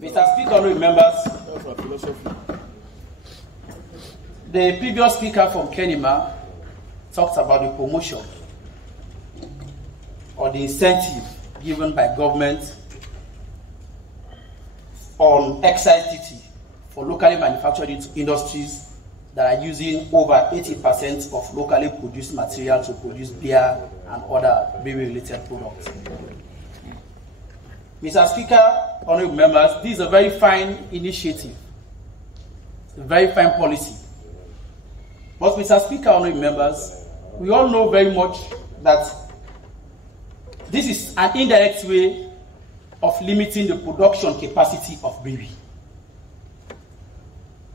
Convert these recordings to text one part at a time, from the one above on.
Mr. Speaker, honorable members, the previous speaker from Kenema talked about the promotion or the incentive given by government on excise duty for locally manufactured industries that are using over 80% of locally produced material to produce beer and other beer-related products. Mr. Speaker, honorable members, this is a very fine initiative, a very fine policy. But Mr. Speaker, honorable members, we all know very much that this is an indirect way of limiting the production capacity of brewery.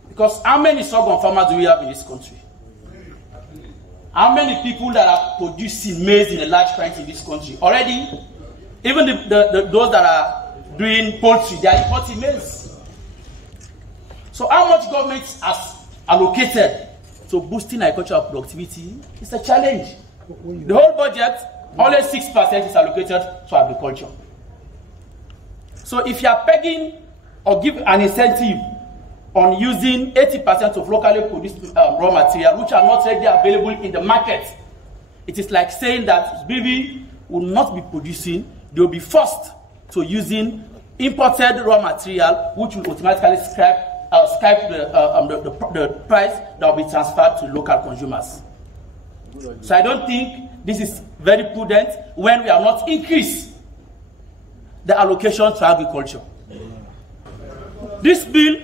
Because how many sorghum farmers do we have in this country? How many people that are producing maize in a large quantity in this country? Already, even those that are doing poultry, they are importing maize. So how much government has allocated to boosting agricultural productivity is a challenge. The whole budget, only 6% is allocated to agriculture. So if you are pegging or give an incentive on using 80% of locally produced raw material, which are not readily available in the market, it is like saying that BV will not be producing, they will be forced to using imported raw material, which will automatically scrape the price that will be transferred to local consumers. So I don't think this is very prudent when we are not increase the allocation to agriculture. This bill,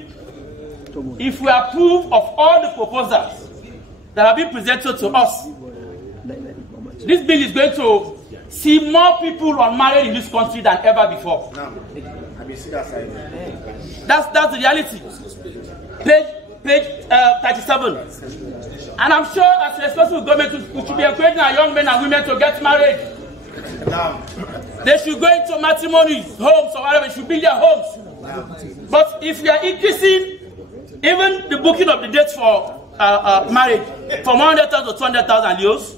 if we approve of all the proposals that have been presented to us, this bill is going to see more people unmarried in this country than ever before. That's the reality. Page 37. And I'm sure as a responsible government, we should be encouraging our young men and women to get married. They should go into matrimony homes or whatever, they should build their homes. But if we are increasing even the booking of the dates for marriage from 100,000 to 200,000 euros,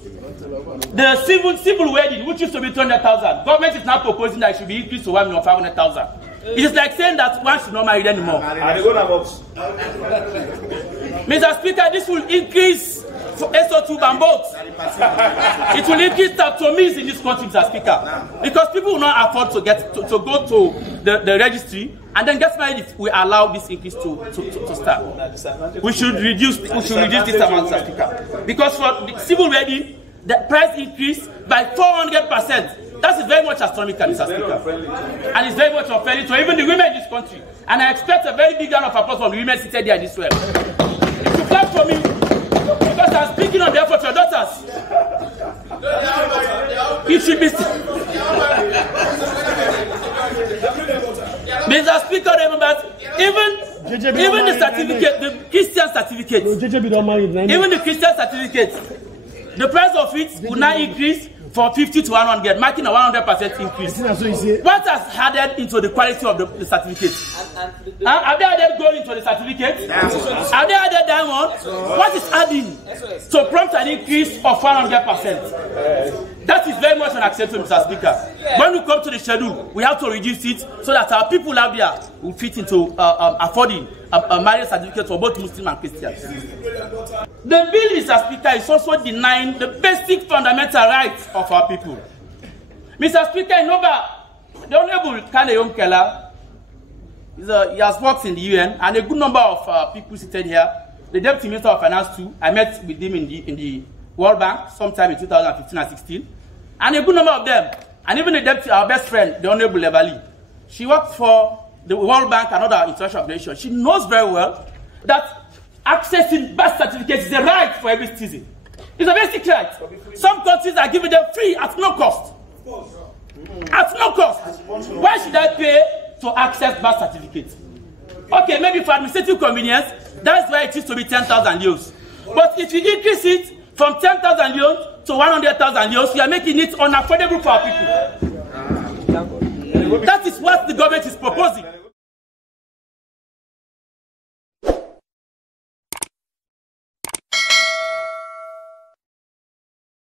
the civil wedding, which used to be 200,000, government is now proposing that it should be increased to 1,500,000. It is like saying that one should not marry anymore. Mr. Speaker, this will increase for SO2 boats. It will increase taptomies in this country, Mr. Speaker, because people will not afford to go to the registry and then get married. If we allow this increase to start, we should reduce this amount, Mr. Speaker, because for the civil wedding, the price increased by 400%. That is very much astronomical, Mr. Speaker. And it's very much unfair to even the women in this country. And I expect a very big round of applause from the women seated here this way. If you clap for me, because I'm speaking on behalf of your daughters, it should be. Mr. Speaker, remember, even the certificate, the Christian certificate, even the Christian certificate, the price of it will now increase from 50 to 100, marking a 100% increase. What has added into the quality of the certificate? Have they added gold into the certificate? Have they added diamond? What is adding to prompt an increase of 100%? That is very much unacceptable, Mr. Speaker. When we come to the schedule, we have to reduce it so that our people out there will fit into affording a marriage certificate for both Muslims and Christians. The bill, Mr. Speaker, is also denying the basic fundamental rights of our people. Mr. Speaker, in Nova, the Honorable Kane Keller, he has worked in the UN, and a good number of people seated here. The Deputy Minister of Finance too, I met with him in the World Bank sometime in 2015 and 16, and a good number of them, and even the deputy, our best friend, the Honorable Levali, she worked for the World Bank and other international organizations. She knows very well that accessing birth certificates is a right for every citizen. It's a basic right. Some countries are giving them free at no cost. At no cost. Why should I pay to access birth certificates? Okay, maybe for administrative convenience, that's why it used to be 10,000 euros. But if you increase it from 10,000 euros to 100,000 euros, you are making it unaffordable for our people. That is what the government is proposing.